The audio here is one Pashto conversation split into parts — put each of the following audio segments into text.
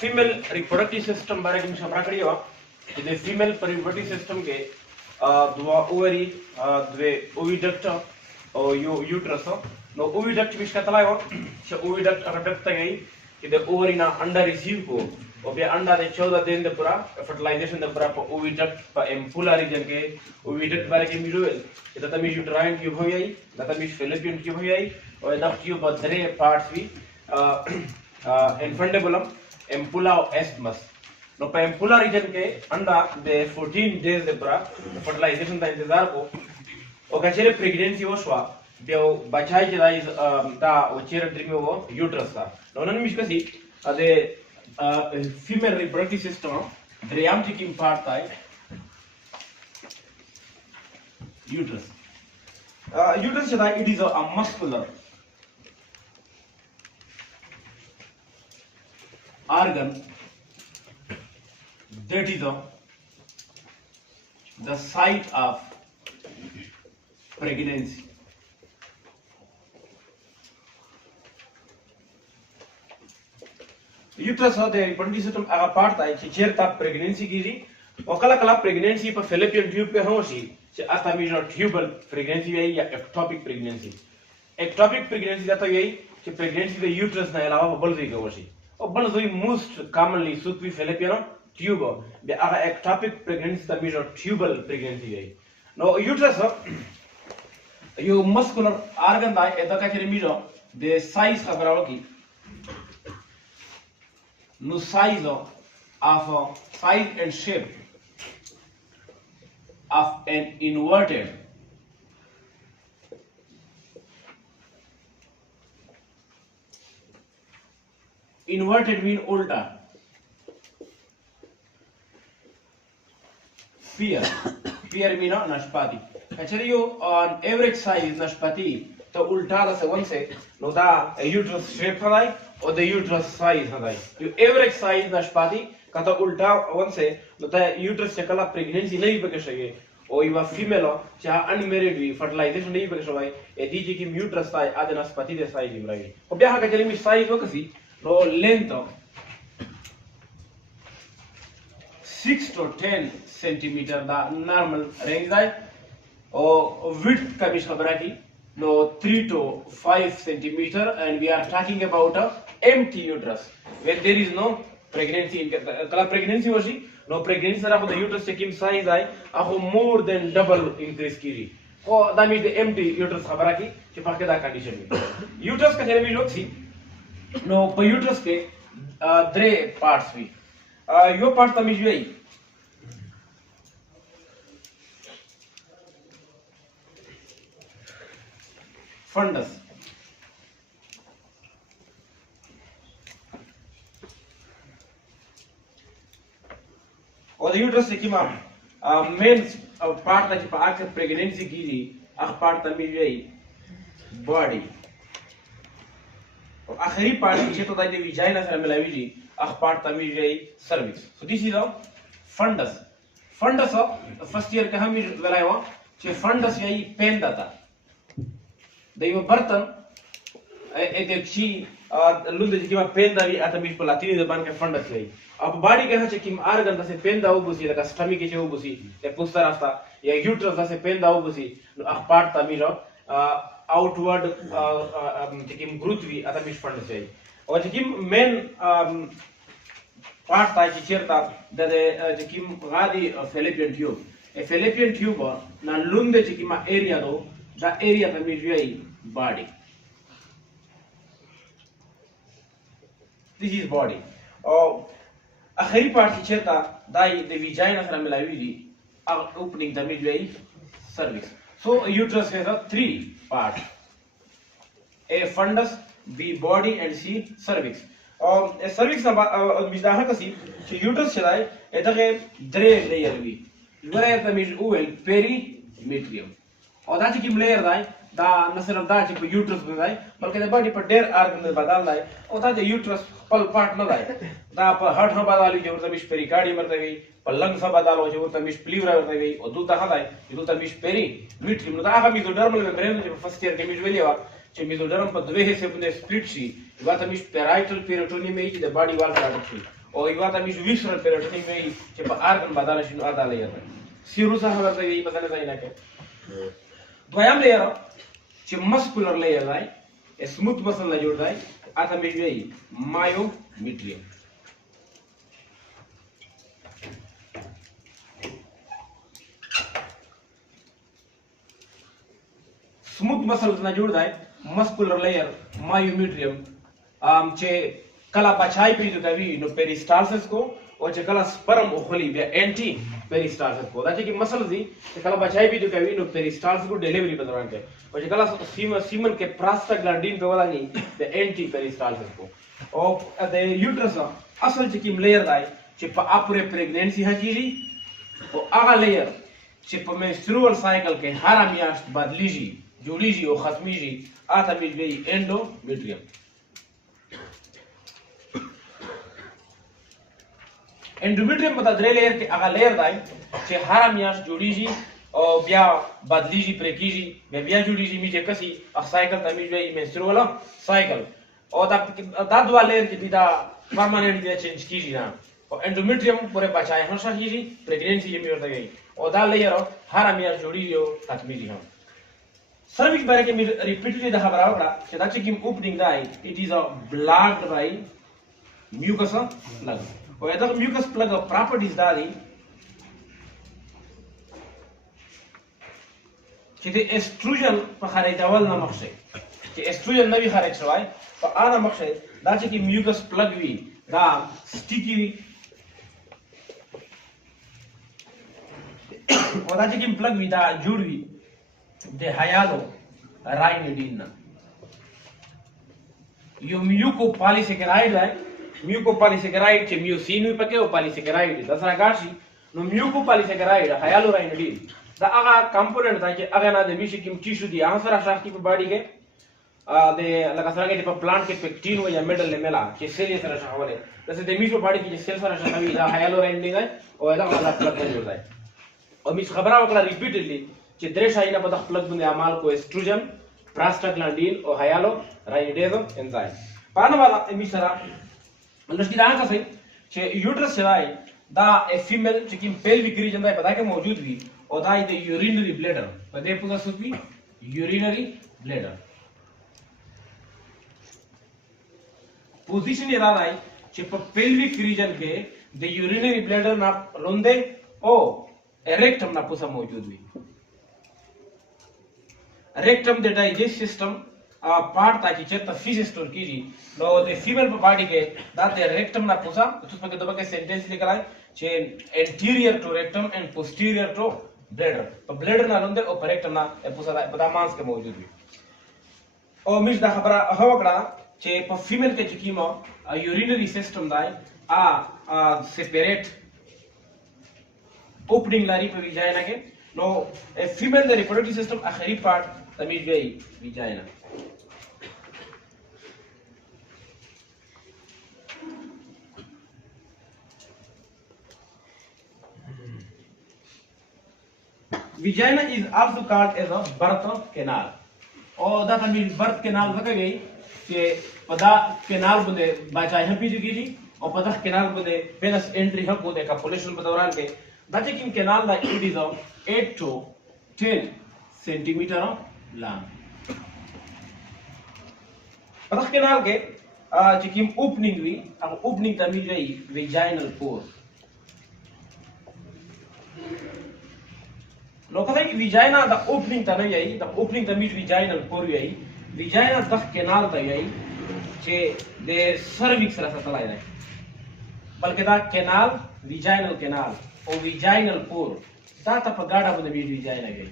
Female reproductive system बारे में खबर करी हो कि फीमेल रिप्रोडक्टिव सिस्टम के दो ओवरी द्वे ओविडक्ट और यूट्रस नो ओविडक्ट भी कहता है वो ओविडक्ट अडक्ट गई कि दे ओवरी ना अंडा रिसीव को और बे अंडा दे 14 दिन दे पूरा फर्टिलाइजेशन दे पूरा पर ओविडक्ट पर एम्पुला रीजन के ओविडक्ट बारे के मिडुएल इतना तमी यूट्राइन ट्यूब हो गई ना तमी फेलोपियन ट्यूब हो गई और ना ट्यूब बदरे पार्ट्स भी infundibulum ampulla isthmus no pa ampulla region के अंडा दे 14 days दे पूरा फर्टिलाइजेशन का इंतजार को और कचरे प्रेगनेंसी वो शवा बे बचाई के दाइज ता वो चेयर ड्रीम में वो यूट्रस था नोनन मिश कसी अदे फीमेल रिप्रोडक्टिव सिस्टम द्रियाम जी की पार्ट था यूट्रस यूट्रस चला it is a muscular organ that is the site of pregnancy. Uterus होते हैं रिप्रोडक्टिव सिस्टम आगा पार्ट था कि चेयर तक प्रेगनेंसी की जी और कला कला प्रेगनेंसी पर फेलोपियन ट्यूब पे होशी कि आता भी जो ट्यूबल प्रेगनेंसी है या एक्टोपिक प्रेगनेंसी जाता यही कि प्रेगनेंसी के यूट्रस ना अलावा बल भी होशी और बल जोई मोस्ट कॉमनली सुतवी फेलोपियन ट्यूब बे आगा एक्टोपिक प्रेगनेंसी ता मिजो ट्यूबल प्रेगनेंसी है नो यूट्रस यो मस्कुलर ऑर्गन दा एदा का चेरे मिजो दे साइज का बराबर की no size of size and shape of an inverted mean ulta pear mean nashpati actually you on average size nashpati तो उल्टा दा से वन से नो दा यूट्रस शेप हदाई और द यूट्रस साइज हदाई यू एवरेज साइज नशपाती का तो उल्टा वन से नो दा यूट्रस से कला प्रेगनेंसी नहीं पके सके और यू फीमेल चाहे अनमैरिड भी फर्टिलाइजेशन नहीं पके सके ए डीजी की यूट्रस साइज आदे नशपाती दे साइज इब्राही और ब्याह का चली मी साइज वो कसी नो लेंथ 6 to 10 सेंटीमीटर दा नॉर्मल रेंज दा और विड्थ का भी खबर की no 3 to 5 centimeter and we are talking about a empty uterus where there is no pregnancy in kala pregnancy hoshi no pregnancy ra the uterus check in size ai aho more than double increase kiri ko that means the empty uterus khabara ki che pakhe da condition mein uterus ka jere mi loksi no per uterus ke dre parts vi yo part tamiz vi fundus और uterus से किमा main part ला कि आके प्रेगनेंसी की जी अख part तमी यही बॉडी और आखिरी पार्ट जे तो दाई विजाइना से मिलावी जी अख पार्ट तमी यही cervix so this is a fundus first year के हम वेलायो जे फंडस यही पेन दाता दैव बर्तन एदेखी लुंदे कि पेन दावी आतमिश पर लातिनी जबान के फंडस है अब बॉडी के हचे कि आर्गन से पेन दाऊ बुसी लगा स्टमक के जो बुसी ते पुस्ता रास्ता या यूट्रस से पेन दाऊ बुसी अख पार्ट तमीरो आउटवर्ड कि ग्रोथ भी आतमिश फंडस है और कि मेन पार्ट ता कि चेरता दे कि गादी फेलोपियन ट्यूब ना लुंदे कि मा एरिया दो the area that means your body. This is body. आखिरी पार्ट की चेता दाई the vagina से मिलाई हुई opening that means your cervix. So uterus has a 3 parts: A fundus, B body, and C cervix. cervix ना मिज़दाह कसी कि uterus चलाए इधर के dre layer भी. Layer that means oval perimetrium. او دا چې کوم لیر دی دا نه صرف دا چې په یوټرس باندې دی بلکې د باډي په ډېر ارګن بدل دی او دا د یوټرس خپل پارت نه دی دا په هارت نه بدل چې ورته مش پریکارډیم ورته وي په لنګ څخه بدل او چې ورته مش پلیورا ورته وي او دلته هغه دی چې دلته مش پری میټریم نو دا هغه میزوډرمل ممبرین چې په فرست ایئر کې مش ویلې و چې میزوډرم په دوه حصے باندې سپلیټ شي یو ته مش پیرایټل پیریټونیم چې د باډي وال راټ شي او یو ته مش ویسرل پیریټونیم چې په ارګن بدل شي نو ادا لري سیروس هغه ورته وي په ځای نه کې دویم لیر چې مسکولر لیر دی سموث مسل نه جوړ دی اته مې وی مایو میټریم سموث مسل نه جوړ دی مسکولر لیر مایو میټریم چې کله بچای پیدا کوي نو پیریسټالسس کو او چې کله سپرم اوخلی بیا انټي پیریسټالسس کو دا چې مسل دي چې کله بچای پیدا کوي نو پیریسټالسس کو ډیلیوری په دوران کې او چې کله سیمن کې پراستاګلانډین په ولا نه د انټي پیریسټالسس کو او د یوټرس اصل چې کوم لیر دی چې په اپره پریګننسي هکېږي او هغه لیر چې په منسترول سایکل کې هر میاشت بدلیږي جوړیږي او ختميږي اته مې انډومیټریم انډومیټریم په درې لیر کې هغه لیر دی چې هر میاشت جوړیږي او بیا بدلیږي پرې کېږي بیا جوړیږي میږي کسي هغه سایکل ته میږي منسترول سایکل او دا دوه لیر چې دا پرماننټ بیا چینج کېږي نه او انډومیټریم پورې بچای همیشه کېږي پریګننسي یې ورته کوي او دا لیر هر میاشت جوړیږي او ختميږي هم سرویکس باره کې مې ریپیټلی دا خبره وکړه چې دا چې کوم اوپننګ دی اټ از بلاکډ بای میوکس پلگ او دا میوکس پلگ پراپرټیز دا دي چې د استروجن په خارجول نه مخشه چې استروجن نه وي خارج شوی په اړه مخشه دا چې کوم میوکس پلگ وي دا سټیکی وي او دا چې کوم پلگ وي دا جوړ وي د هیالو راینډین یو میوکو پالیسیکراید دی میوکو پالیسیکراید چې میوسین وي پکې او پالیسیکراید دا سره ګارشي نو میوکو پالیسیکراید هیالو راینډین دا هغه کمپوننت دی چې هغه نه د میشي کوم ټیشو دی هغه سره شاختی په باډي کې د لکه څنګه چې په پلانټ کې پکټین و یا میډل لیملا چې سیل سره شاوله داسې د میشو باډي کې سیل سره شاوي دا هیالو راینډین دی او دا هغه پلګ جوړ دی او میش خبره وکړه ریپیټډلی چې درې شایونه په دغه پلګ باندې عمل کو استروجن پراستاګلانډین او هیالو راینډیز انزایم پانه والا می سره لږ دا څه چې یوټرس شای دا فیمیل چې کوم پیلویک ریجن دی په دا کې موجود وي او دا د یورینری بلیډر په دې په څه وي یورینری بلیډر پوزیشن یې دا دی چې په پیلویک ریجن کې د یورینری بلیډر نه روندې او ریکټم نه پوسه موجود وي rectum د ډایجست سیستم پارت ته چې چیرته فیز سٹور کیږي نو د فیمیل په باډي کې دا د ریکټم نه پوسا تاسو په دغه کې سنټنس لیکلای چې انټیریور ټو ریکټم اینڈ پوسټیریور ټو بلیډر په بلیډر نه لوند او په ریکټم نه پوسا په دامانس کې موجود وي او مش دا خبره هغه وکړه چې په فیمیل کې چې کیمو یورینری سیستم دی سیپریټ اوپننګ لري په ویجاینا کې نو فیمیل د ریپروډکټیو سیستم اخري پارت تمیز وی ویجاینا vagina is also called as a birth canal او دا تمیز birth canal وکړي چې په دا canal باندې بچای هم پیږي او په دا canal باندې پیلس انټری هم کوده کاپولیشن په دوران کې دا چې کوم canal دا it is 8 to 10 centimeter long په دا canal کې چې کوم opening وي هغه opening تمیز وی vaginal pore نو کله چې ویجاینا د اوپننګ ته نه یي د اوپننګ ته میټ ویجاینل پور یي ویجاینا د کینال ته یي چې د سرویکس سره تړلای دی بلکې دا کینال ویجاینل کینال او ویجاینل پور دا ته په گاډه باندې میټ ویجاینا یي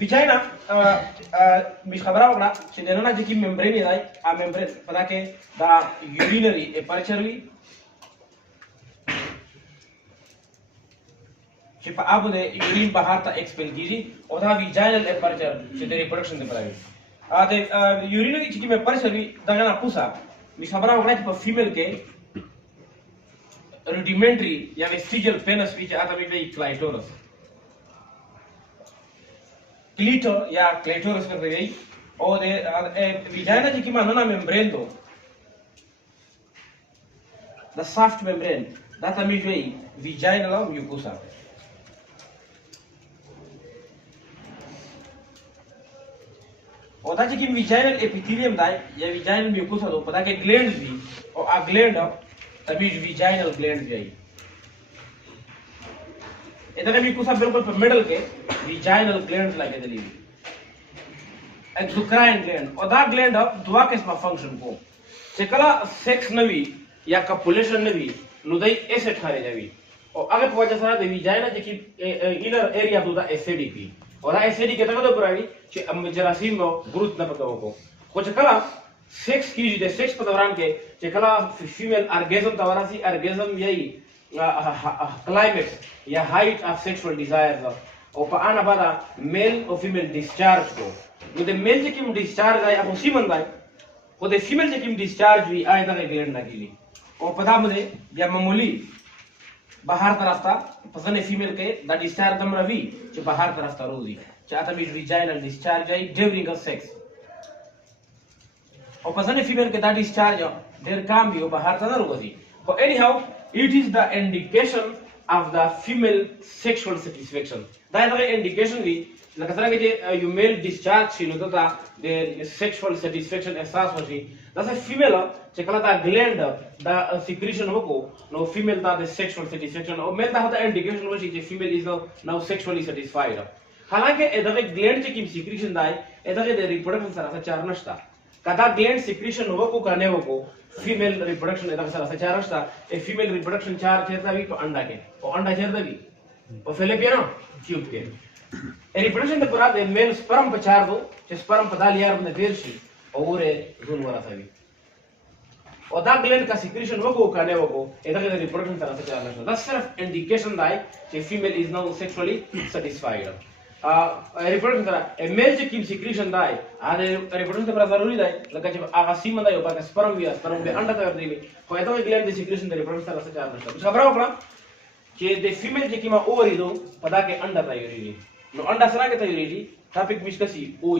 ویجاینا مش خبره وکړه چې دنه چې کی ممبرین دی ا ممبرین پدا کې دا یورینری اپرچر وی چې په ابو د یورین بهر ته ایکسپیل کیږي او دا ویجاینل اپرچر چې د ریپروډکشن لپاره وي د یورین چې کومه پرچر وي دغه نه پوسا می خبره وکړه چې په فیمیل کې rudimentary یا vestigial penis وی چې اته وی کلایټورس کلیټو یا کلیټورس ورته وی او د ویجاینا چې کومه نونا ممبرین دو the soft membrane that usually vaginal mucosa और that कि vaginal epithelium दा या vaginal mucosa तो पता के glands भी और आ gland तभी vaginal glands भी आई इधर का mucosa बिल्कुल पर मिडल के vaginal glands लगे दली exocrine gland और that gland दुआ किस्म फंक्शन को चकला सेक्स नवी या कपुलेशन ने भी नुदई एसिड खारे जावी और अगर पहुंचा सारा देवी जाए ना कि इनर एरिया तो दा एसिडिक भी और एसिडिक के तक तो पुरानी कि जरासीम को ग्रोथ न पकाओ को कुछ कला सेक्स की जे सेक्स पर दौरान के जे कला फीमेल ऑर्गेज्म तवरासी ऑर्गेज्म यही क्लाइमेक्स या हाइट ऑफ सेक्सुअल डिजायर्स और पाना बादा मेल और फीमेल डिस्चार्ज को नुदे मेल जे कि डिस्चार्ज आया वो सीमन दाई वो दे फीमेल जे कि डिस्चार्ज भी आया तक ग्लैंड ना गिली और पता मुझे या मामूली बाहर तरफ था पसंद फीमेल के द डिस्चार्ज दम रवि जो बाहर तरफ था रोजी चाहता भी विजाइनल डिस्चार्ज आई ड्यूरिंग सेक्स और पसंद फीमेल के द डिस्चार्ज देर काम भी वो बाहर था ना रोजी but anyhow it is the indication of the female sexual satisfaction that is the indication भी लगा तरह के you male discharge सी नो तो the sexual satisfaction एहसास हो सी that's a female चकला ता gland the secretion हो को no female ता the sexual satisfaction और male ता होता indication हो सी कि female is now sexually satisfied हालांकि इधर के gland चे की secretion दाई इधर के reproduction सारा सा चार नष्टा कदा gland secretion हो को करने हो को female reproduction इधर सारा सा चार नष्टा ए female reproduction चार चेता भी तो अंडा के और अंडा चेता भी और फैलोपियन ट्यूब के reproduction the pura the male sperm पचार दो जो sperm पता लिया अपने देर शी और जोन वाला था भी और that gland का secretion वो को करने वो को इधर के reproduction तरह से चलना चाहिए that's सिर्फ indication दाई कि female is now sexually satisfied reproduction तरह a male जो की secretion दाई आधे reproduction तरह जरूरी दाई लगा जब आगासी मंदा यो पाके sperm भी अंडा तैयार देवी तो इधर के gland the secretion the reproduction तरह से चलना चाहिए खबर हो करा कि the female जो की मां ओवरी दो पता के अंडा तैयार no anda sera ke tayuri topic miskasi o